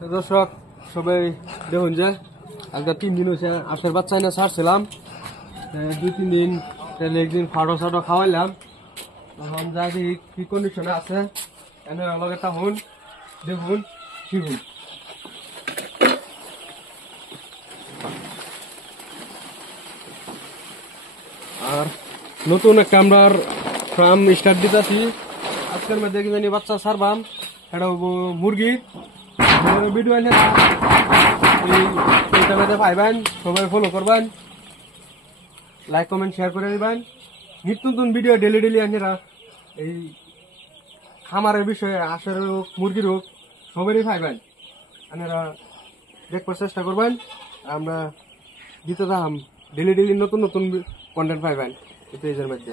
দর্শক সবাই দেখুন যে আজকে 3 দিন হয়েছে আশের বাচ্চা এনে ছাড়ছিলাম 2-3 দিন একদিন ফাটো সাটো খাওয়াইলাম এখন যা দেখি কি কন্ডিশনে আছে এনে লগে তাহুন দেখুন শিখুন আর নতুন একটা আমরা ফার্ম স্টার্ট দিতেছি আজকের মধ্যে কি জানি বাচ্চা ছাড়বাম এটা মুরগি ভিডিও এনে পাইবেন সবাই ফলো করবেন লাইক কমেন্ট শেয়ার করে দিবেন নিত্য নতুন ভিডিও ডেলি ডেলি আনেরা এই খামারের বিষয়ে আশের হোক মুরগির হোক সবারই পাইবেন আনেরা দেখবার চেষ্টা করবেন আমরা দিতে থাম ডেলি ডেলি নতুন নতুন কন্টেন্ট পাইবেন এই পেজের মধ্যে